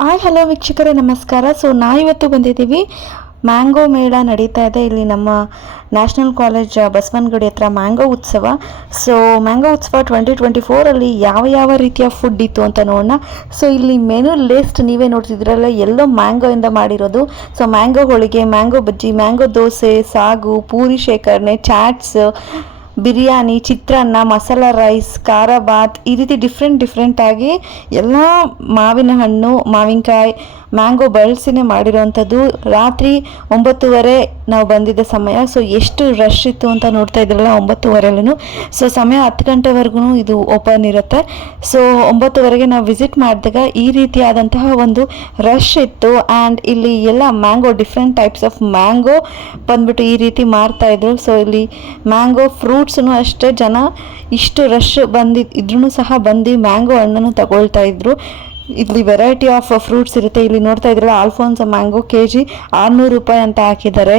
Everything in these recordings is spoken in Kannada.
ಹಲೋ ವೀಕ್ಷಕರೇ ನಮಸ್ಕಾರ. ನಾವಿವತ್ತು ಬಂದಿದ್ದೀವಿ, ಮ್ಯಾಂಗೋ ಮೇಳ ನಡೀತಾ ಇದೆ ಇಲ್ಲಿ ನಮ್ಮ ನ್ಯಾಷನಲ್ ಕಾಲೇಜ್ ಬಸವನಗುಡಿ ಹತ್ರ ಮ್ಯಾಂಗೋ ಉತ್ಸವ. ಮ್ಯಾಂಗೋ ಉತ್ಸವ 2024 ಯಾವ ರೀತಿಯ ಫುಡ್ ಇತ್ತು ಅಂತ ನೋಡೋಣ. ಇಲ್ಲಿ ಮೆನು ಲಿಸ್ಟ್ ನೀವೇ ನೋಡ್ತಿದ್ರಲ್ಲ, ಎಲ್ಲೋ ಮ್ಯಾಂಗೋ ಇಂದ ಮಾಡಿರೋದು. ಮ್ಯಾಂಗೋ ಹೋಳಿಗೆ, ಮ್ಯಾಂಗೋ ಬಜ್ಜಿ, ಮ್ಯಾಂಗೋ ದೋಸೆ, ಸಾಗು, ಪೂರಿ ಶೇಖರಣೆ, ಚಾಟ್ಸ್, ಬಿರಿಯಾನಿ, ಚಿತ್ರಾನ್ನ, ಮಸಾಲ ರೈಸ್, ಖಾರ ಬಾತ್, ಈ ರೀತಿ ಡಿಫ್ರೆಂಟ್ ಆಗಿ ಎಲ್ಲ ಮಾವಿನ ಹಣ್ಣು, ಮಾವಿನಕಾಯಿ, ಮ್ಯಾಂಗೋ ಬಳಸಿನೇ ಮಾಡಿರೋವಂಥದ್ದು. ರಾತ್ರಿ 9:30 ನಾವು ಬಂದಿದ್ದ ಸಮಯ. ಎಷ್ಟು ರಶ್ ಇತ್ತು ಅಂತ ನೋಡ್ತಾ ಇದ್ರಲ್ಲ 9:30. ಸಮಯ 10 ಗಂಟೆವರೆಗೂ ಇದು ಓಪನ್ ಇರುತ್ತೆ. 9:30ಗೆ ನಾವು ವಿಸಿಟ್ ಮಾಡಿದಾಗ ಈ ರೀತಿಯಾದಂತಹ ಒಂದು ರಶ್ ಇತ್ತು. ಆ್ಯಂಡ್ ಇಲ್ಲಿ ಎಲ್ಲ mango, different types of mango ಬಂದ್ಬಿಟ್ಟು ಈ ರೀತಿ ಮಾರ್ತಾ ಇದ್ರು. ಇಲ್ಲಿ ಮ್ಯಾಂಗೋ ಫ್ರೂಟ್ಸ್ನು ಅಷ್ಟೇ, ಜನ ಇಷ್ಟು ರಶ್ ಇದ್ರೂ ಸಹ ಬಂದು ಮ್ಯಾಂಗೋ ಹಣ್ಣನ್ನು ತಗೊಳ್ತಾ ಇದ್ರು. ಇಲ್ಲಿ ವೆರೈಟಿ ಆಫ್ ಫ್ರೂಟ್ಸ್ ಇರುತ್ತೆ. ಇಲ್ಲಿ ನೋಡ್ತಾ ಇದ್ರಲ್ಲ, ಆಲ್ಫೋನ್ಸಾ ಮ್ಯಾಂಗೋ kg 600 ರೂಪಾಯಿ ಅಂತ ಹಾಕಿದ್ದಾರೆ.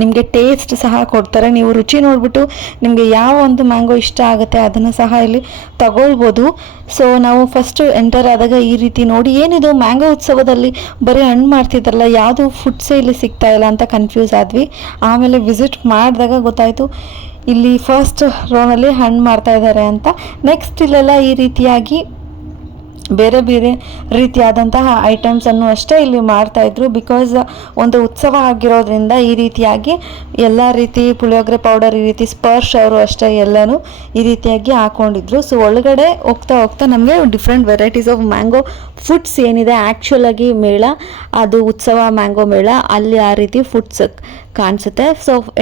ನಿಮಗೆ ಟೇಸ್ಟ್ ಸಹ ಕೊಡ್ತಾರೆ. ನೀವು ರುಚಿ ನೋಡಿಬಿಟ್ಟು ನಿಮಗೆ ಯಾವ ಒಂದು ಮ್ಯಾಂಗೋ ಇಷ್ಟ ಆಗುತ್ತೆ ಅದನ್ನು ಸಹ ಇಲ್ಲಿ ತಗೊಳ್ಬೋದು. ನಾವು ಫಸ್ಟು ಎಂಟರ್ ಆದಾಗ ಈ ರೀತಿ ನೋಡಿ, ಏನಿದು ಮ್ಯಾಂಗೋ ಉತ್ಸವದಲ್ಲಿ ಬರೀ ಹಣ್ಣು ಮಾಡ್ತಿದ್ದಾರಲ್ಲ, ಯಾವುದು ಫುಡ್ಸೇ ಇಲ್ಲಿ ಸಿಗ್ತಾ ಇಲ್ಲ ಅಂತ ಕನ್ಫ್ಯೂಸ್ ಆದ್ವಿ. ಆಮೇಲೆ ವಿಸಿಟ್ ಮಾಡಿದಾಗ ಗೊತ್ತಾಯಿತು ಇಲ್ಲಿ ಫಸ್ಟ್ ರೋನಲ್ಲಿ ಹಣ್ಣು ಮಾಡ್ತಾ ಇದ್ದಾರೆ ಅಂತ. ನೆಕ್ಸ್ಟ್ ಇಲ್ಲೆಲ್ಲ ಈ ರೀತಿಯಾಗಿ ಬೇರೆ ಬೇರೆ ರೀತಿಯಾದಂತಹ ಐಟಮ್ಸನ್ನು ಅಷ್ಟೇ ಇಲ್ಲಿ ಮಾಡ್ತಾಯಿದ್ರು. ಬಿಕಾಸ್ ಒಂದು ಉತ್ಸವ ಆಗಿರೋದ್ರಿಂದ ಈ ರೀತಿಯಾಗಿ ಎಲ್ಲ ರೀತಿ ಪುಳಿಯೋಗರೆ ಪೌಡರ್, ಈ ರೀತಿ ಸ್ಪರ್ಶ್ ಅವರು ಅಷ್ಟೇ ಎಲ್ಲನೂ ಈ ರೀತಿಯಾಗಿ ಹಾಕ್ಕೊಂಡಿದ್ರು. ಒಳಗಡೆ ಹೋಗ್ತಾ ನಮಗೆ different varieties of mango foods ಏನಿದೆ, ಆ್ಯಕ್ಚುಲಾಗಿ ಮೇಳ ಅದು ಉತ್ಸವ ಮ್ಯಾಂಗೋ ಮೇಳ, ಅಲ್ಲಿ ಆ ರೀತಿ ಫುಡ್ಸ್ ಕಾಣಿಸುತ್ತೆ.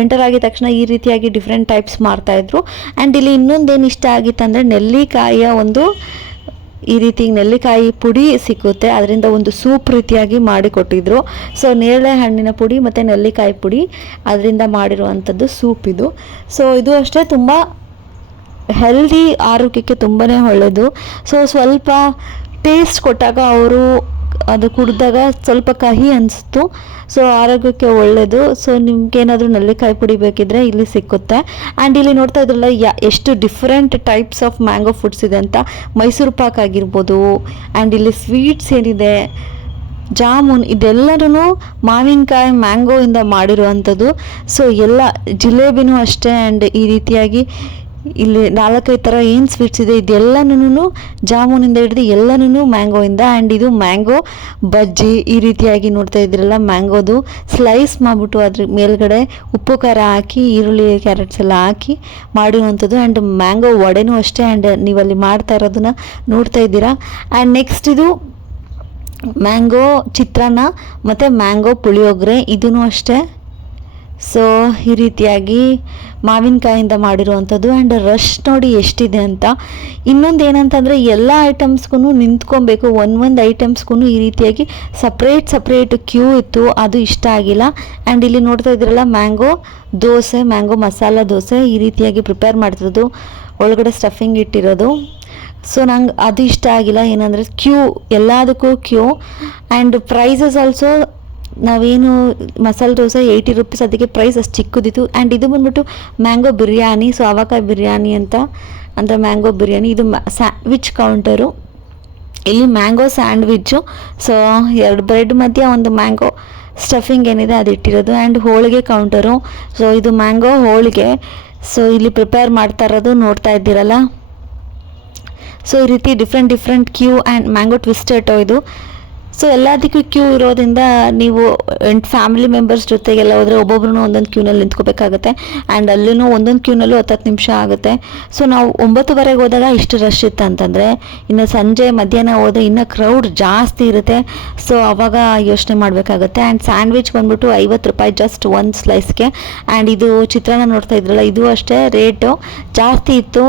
ಎಂಟರ್ ಆಗಿದ ತಕ್ಷಣ ಈ ರೀತಿಯಾಗಿ ಡಿಫ್ರೆಂಟ್ ಟೈಪ್ಸ್ ಮಾಡ್ತಾಯಿದ್ರು. ಆ್ಯಂಡ್ ಇಲ್ಲಿ ಇನ್ನೊಂದೇನು ಇಷ್ಟ ಆಗಿತ್ತು ಅಂದರೆ, ನೆಲ್ಲಿಕಾಯಿಯ ಒಂದು ಈ ರೀತಿ ನೆಲ್ಲಿಕಾಯಿ ಪುಡಿ ಸಿಕ್ಕುತ್ತೆ, ಅದರಿಂದ ಒಂದು ಸೂಪ್ ರೀತಿಯಾಗಿ ಮಾಡಿಕೊಟ್ಟಿದ್ರು. ನೇರಳೆ ಹಣ್ಣಿನ ಪುಡಿ ಮತ್ತು ನೆಲ್ಲಿಕಾಯಿ ಪುಡಿ ಅದರಿಂದ ಮಾಡಿರುವಂಥದ್ದು ಸೂಪ್ ಇದು. ಇದು ಅಷ್ಟೇ ತುಂಬ ಹೆಲ್ದಿ, ಆರೋಗ್ಯಕ್ಕೆ ತುಂಬಾ ಒಳ್ಳೆಯದು. ಸ್ವಲ್ಪ ಟೇಸ್ಟ್ ಕೊಟ್ಟಾಗ ಅವರು ಅದು ಕುಡಿದಾಗ ಸ್ವಲ್ಪ ಕಹಿ ಅನಿಸ್ತು. ಆರೋಗ್ಯಕ್ಕೆ ಒಳ್ಳೆಯದು. ನಿಮ್ಗೇನಾದರೂ ನೆಲ್ಲಿಕಾಯಿ ಪುಡಿ ಬೇಕಿದ್ರೆ ಇಲ್ಲಿ ಸಿಕ್ಕುತ್ತೆ. ಆ್ಯಂಡ್ ಇಲ್ಲಿ ನೋಡ್ತಾ ಇದ್ರಲ್ಲ, ಎಷ್ಟು different types of mango foods ಇದೆ ಅಂತ. ಮೈಸೂರು ಪಾಕ್ ಆಗಿರ್ಬೋದು, ಆ್ಯಂಡ್ ಇಲ್ಲಿ ಸ್ವೀಟ್ಸ್ ಏನಿದೆ, ಜಾಮೂನ್, ಇದೆಲ್ಲರೂ ಮಾವಿನಕಾಯಿ ಮ್ಯಾಂಗೋಯಿಂದ ಮಾಡಿರುವಂಥದ್ದು. ಎಲ್ಲ ಜಿಲೇಬಿನೂ ಅಷ್ಟೇ. ಆ್ಯಂಡ್ ಈ ರೀತಿಯಾಗಿ ಇಲ್ಲಿ 4-5 ಥರ ಏನು ಸ್ವೀಟ್ಸ್ ಇದೆ, ಇದೆಲ್ಲನೂ ಜಾಮೂನಿಂದ ಹಿಡಿದು ಎಲ್ಲನೂ ಮ್ಯಾಂಗೋಯಿಂದ. ಆ್ಯಂಡ್ ಇದು ಮ್ಯಾಂಗೋ ಬಜ್ಜಿ, ಈ ರೀತಿಯಾಗಿ ನೋಡ್ತಾ ಇದ್ರಲ್ಲ, ಮ್ಯಾಂಗೋದು ಸ್ಲೈಸ್ ಮಾಡಿಬಿಟ್ಟು ಅದ್ರ ಮೇಲ್ಗಡೆ ಉಪ್ಪು ಖಾರ ಹಾಕಿ, ಈರುಳ್ಳಿ ಕ್ಯಾರೆಟ್ಸ್ ಎಲ್ಲ ಹಾಕಿ ಮಾಡಿರುವಂಥದ್ದು. ಆ್ಯಂಡ್ ಮ್ಯಾಂಗೋ ವಡೆನೂ ಅಷ್ಟೇ. ಆ್ಯಂಡ್ ನೀವಲ್ಲಿ ಮಾಡ್ತಾ ಇರೋದನ್ನ ನೋಡ್ತಾ ಇದ್ದೀರಾ. ಆ್ಯಂಡ್ ನೆಕ್ಸ್ಟ್ ಇದು ಮ್ಯಾಂಗೋ ಚಿತ್ರಾನ್ನ ಮತ್ತು ಮ್ಯಾಂಗೋ ಪುಳಿಯೋಗರೆ, ಇದೂ ಅಷ್ಟೇ. ಈ ರೀತಿಯಾಗಿ ಮಾವಿನಕಾಯಿಂದ ಮಾಡಿರುವಂಥದ್ದು. ಆ್ಯಂಡ್ ರಶ್ ನೋಡಿ ಎಷ್ಟಿದೆ ಅಂತ. ಇನ್ನೊಂದು ಏನಂತಂದರೆ, ಎಲ್ಲ ಐಟಮ್ಸ್ಗೂ ನಿಂತ್ಕೊಬೇಕು, ಒಂದೊಂದು ಐಟಮ್ಸ್ಗೂ ಈ ರೀತಿಯಾಗಿ ಸಪ್ರೇಟ್ ಕ್ಯೂ ಇತ್ತು. ಅದು ಇಷ್ಟ ಆಗಿಲ್ಲ. ಆ್ಯಂಡ್ ಇಲ್ಲಿ ನೋಡ್ತಾ ಇದ್ರಲ್ಲ, ಮ್ಯಾಂಗೋ ದೋಸೆ, ಮ್ಯಾಂಗೋ ಮಸಾಲ ದೋಸೆ ಈ ರೀತಿಯಾಗಿ ಪ್ರಿಪೇರ್ ಮಾಡ್ತಿರೋದು, ಒಳಗಡೆ ಸ್ಟಫಿಂಗ್ ಇಟ್ಟಿರೋದು. ನಂಗೆ ಅದು ಇಷ್ಟ ಆಗಿಲ್ಲ. ಏನಂದರೆ ಕ್ಯೂ, ಎಲ್ಲದಕ್ಕೂ ಕ್ಯೂ. ಆ್ಯಂಡ್ ಪ್ರೈಸಸ್ ಆಲ್ಸೋ, ನಾವೇನು ಮಸಾಲೆ ದೋಸೆ 80 ರೂಪೀಸ್, ಅದಕ್ಕೆ ಪ್ರೈಸ್ ಅಷ್ಟು ಚಿಕ್ಕದಿತ್ತು. ಆ್ಯಂಡ್ ಇದು ಬಂದ್ಬಿಟ್ಟು ಮ್ಯಾಂಗೋ ಬಿರಿಯಾನಿ, ಅವಕಾಯಿ ಬಿರಿಯಾನಿ ಅಂತ ಅಂದರೆ ಮ್ಯಾಂಗೋ ಬಿರಿಯಾನಿ. ಇದು ಸ್ಯಾಂಡ್ವಿಚ್ ಕೌಂಟರು. ಇಲ್ಲಿ ಮ್ಯಾಂಗೋ ಸ್ಯಾಂಡ್ವಿಚ್ಚು. 2 ಬ್ರೆಡ್ ಮಧ್ಯೆ ಒಂದು ಮ್ಯಾಂಗೋ ಸ್ಟಫಿಂಗ್ ಏನಿದೆ ಅದು ಇಟ್ಟಿರೋದು. ಆ್ಯಂಡ್ ಹೋಳಿಗೆ ಕೌಂಟರು. ಇದು ಮ್ಯಾಂಗೋ ಹೋಳಿಗೆ. ಇಲ್ಲಿ ಪ್ರಿಪೇರ್ ಮಾಡ್ತಾ ಇರೋದು ನೋಡ್ತಾ ಇದ್ದೀರಲ್ಲ. ಈ ರೀತಿ ಡಿಫ್ರೆಂಟ್ ಕ್ಯೂ. ಆ್ಯಂಡ್ ಮ್ಯಾಂಗೋ ಟ್ವಿಸ್ಟೆಟೋ ಇದು. ಎಲ್ಲದಕ್ಕೂ ಕ್ಯೂ ಇರೋದ್ರಿಂದ ನೀವು ಫ್ಯಾಮಿಲಿ ಮೆಂಬರ್ಸ್ ಜೊತೆಗೆಲ್ಲ ಹೋದರೆ ಒಬ್ಬೊಬ್ರು ಒಂದೊಂದು ಕ್ಯೂನಲ್ಲಿ ನಿಂತ್ಕೋಬೇಕಾಗುತ್ತೆ. ಆ್ಯಂಡ್ ಅಲ್ಲೂ ಒಂದೊಂದು ಕ್ಯೂನಲ್ಲೂ 10 ನಿಮಿಷ ಆಗುತ್ತೆ. ನಾವು 9:30ಗೆ ಹೋದಾಗ ಇಷ್ಟು ರಶ್ ಇತ್ತು ಅಂತಂದರೆ, ಇನ್ನು ಸಂಜೆ ಮಧ್ಯಾಹ್ನ ಹೋದರೆ ಇನ್ನೂ ಕ್ರೌಡ್ ಜಾಸ್ತಿ ಇರುತ್ತೆ. ಆವಾಗ ಯೋಚನೆ ಮಾಡಬೇಕಾಗುತ್ತೆ. ಆ್ಯಂಡ್ ಸ್ಯಾಂಡ್ವಿಚ್ ಬಂದ್ಬಿಟ್ಟು 50 ರೂಪಾಯಿ ಜಸ್ಟ್ ಒಂದು ಸ್ಲೈಸ್ಗೆ. ಆ್ಯಂಡ್ ಇದು ಚಿತ್ರಾನ್ನ ನೋಡ್ತಾ ಇದ್ರಲ್ಲ, ಇದು ಅಷ್ಟೇ ರೇಟು ಜಾಸ್ತಿ ಇತ್ತು.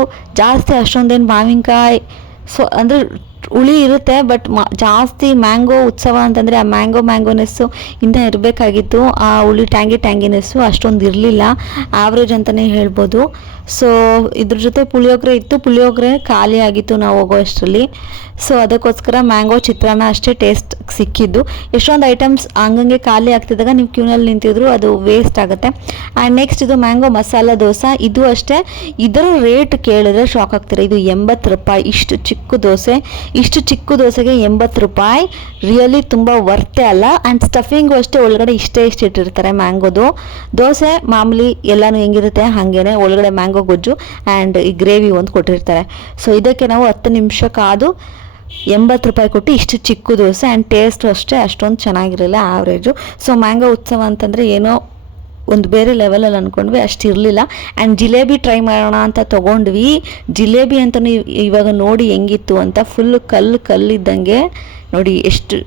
ಅಷ್ಟೊಂದೇನು ಮಾವಿನಕಾಯಿ ಅಂದರೆ ಹುಳಿ ಇರುತ್ತೆ, ಬಟ್ ಜಾಸ್ತಿ ಮ್ಯಾಂಗೋ ಉತ್ಸವ ಅಂತಂದರೆ ಆ ಮ್ಯಾಂಗೋನೆಸ್ಸು ಇನ್ನೂ ಇರಬೇಕಾಗಿತ್ತು. ಆ ಹುಳಿ ಟ್ಯಾಂಗಿನೆಸ್ಸು ಅಷ್ಟೊಂದು ಇರಲಿಲ್ಲ, ಆವ್ರೇಜ್ ಅಂತಲೇ ಹೇಳ್ಬೋದು. ಇದ್ರ ಜೊತೆ ಪುಳಿಯೋಗರೆ ಇತ್ತು. ಪುಳಿಯೋಗರೆ ಖಾಲಿ ಆಗಿತ್ತು ನಾವು ಹೋಗೋ ಅಷ್ಟರಲ್ಲಿ. ಅದಕ್ಕೋಸ್ಕರ ಮ್ಯಾಂಗೋ ಚಿತ್ರಾನ್ನ ಅಷ್ಟೇ ಟೇಸ್ಟ್ ಸಿಕ್ಕಿದ್ದು. ಎಷ್ಟೊಂದು ಐಟಮ್ಸ್ ಹಂಗಂಗೆ ಖಾಲಿ ಆಗ್ತಿದ್ದಾಗ ನೀವು ಕ್ಯೂನಲ್ಲಿ ನಿಂತಿದ್ರು ಅದು ವೇಸ್ಟ್ ಆಗುತ್ತೆ. ಆ್ಯಂಡ್ ನೆಕ್ಸ್ಟ್ ಇದು ಮ್ಯಾಂಗೋ ಮಸಾಲ ದೋಸೆ. ಇದು ಅಷ್ಟೇ, ಇದರ ರೇಟ್ ಕೇಳಿದ್ರೆ ಶಾಕ್ ಆಗ್ತಾರೆ. ಇದು 80 ರೂಪಾಯಿ ಇಷ್ಟು ಚಿಕ್ಕ ದೋಸೆ. ಇಷ್ಟು ಚಿಕ್ಕ ದೋಸೆಗೆ 80 ರೂಪಾಯಿ. ರಿಯಲಿ ತುಂಬ ವರ್ತೆ ಅಲ್ಲ. ಆ್ಯಂಡ್ ಸ್ಟಫಿಂಗು ಅಷ್ಟೇ ಒಳಗಡೆ ಇಷ್ಟೇ ಇಟ್ಟಿರ್ತಾರೆ ಮ್ಯಾಂಗೋದು. ದೋಸೆ ಮಾಮೂಲಿ ಎಲ್ಲನೂ ಹೆಂಗಿರುತ್ತೆ ಹಾಗೇನೆ, ಒಳಗಡೆ ಮ್ಯಾಂಗೋ ಗೊಜ್ಜು ಆ್ಯಂಡ್ ಈ ಗ್ರೇವಿ ಒಂದು ಕೊಟ್ಟಿರ್ತಾರೆ. ಸೊ ಇದಕ್ಕೆ ನಾವು 10 ನಿಮಿಷ ಕಾದು 80 ರೂಪಾಯಿ ಕೊಟ್ಟು ಇಷ್ಟು ಚಿಕ್ಕ ದೋಸೆ. ಆ್ಯಂಡ್ ಟೇಸ್ಟು ಅಷ್ಟೇ ಅಷ್ಟೊಂದು ಚೆನ್ನಾಗಿರಲಿಲ್ಲ, ಆವ್ರೇಜು. ಸೊ ಮ್ಯಾಂಗೋ ಉತ್ಸವ ಅಂತಂದರೆ ಏನೋ ಒಂದು ಬೇರೆ ಲೆವೆಲಲ್ಲಿ ಅಂದ್ಕೊಂಡ್ವಿ, ಅಷ್ಟು ಇರಲಿಲ್ಲ. ಆ್ಯಂಡ್ ಜಿಲೇಬಿ ಟ್ರೈ ಮಾಡೋಣ ಅಂತ ತೊಗೊಂಡ್ವಿ. ಜಿಲೇಬಿ ಅಂತಲೂ ಇವಾಗ ನೋಡಿ ಹೆಂಗಿತ್ತು ಅಂತ, ಫುಲ್ ಕಲ್ಲಿದ್ದಂಗೆ ನೋಡಿ, ಎಷ್ಟು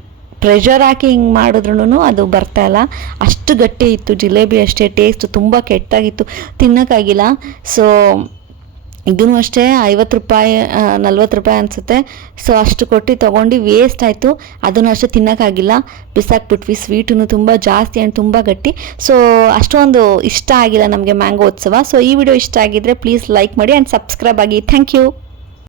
ಪ್ರೆಷರ್ ಹಾಕಿ ಹಿಂಗೆ ಮಾಡಿದ್ರೂ ಅದು ಬರ್ತಾಯಿಲ್ಲ, ಅಷ್ಟು ಗಟ್ಟಿ ಇತ್ತು ಜಿಲೇಬಿ. ಅಷ್ಟೇ ಟೇಸ್ಟು ತುಂಬ ಕೆಟ್ಟಾಗಿತ್ತು, ತಿನ್ನೋಕ್ಕಾಗಿಲ್ಲ. ಸೊ ಇದೂ ಅಷ್ಟೇ 50 ರೂಪಾಯಿ 40 ರೂಪಾಯಿ ಅನಿಸುತ್ತೆ. ಸೊ ಅಷ್ಟು ಕೊಟ್ಟು ತೊಗೊಂಡು ವೇಸ್ಟ್ ಆಯಿತು. ಅದನ್ನು ಅಷ್ಟೇ ತಿನ್ನೋಕ್ಕಾಗಿಲ್ಲ, ಬಿಸಾಕ್ಬಿಟ್ವಿ. ಸ್ವೀಟೂ ತುಂಬ ಜಾಸ್ತಿ ಆ್ಯಂಡ್ ತುಂಬ ಗಟ್ಟಿ. ಸೊ ಅಷ್ಟೊಂದು ಇಷ್ಟ ಆಗಿಲ್ಲ ನಮಗೆ ಮ್ಯಾಂಗೋ ಉತ್ಸವ. ಸೊ ಈ ವಿಡಿಯೋ ಇಷ್ಟ ಆಗಿದ್ದರೆ ಪ್ಲೀಸ್ ಲೈಕ್ ಮಾಡಿ ಆ್ಯಂಡ್ ಸಬ್ಸ್ಕ್ರೈಬ್ ಆಗಿ. Thank you.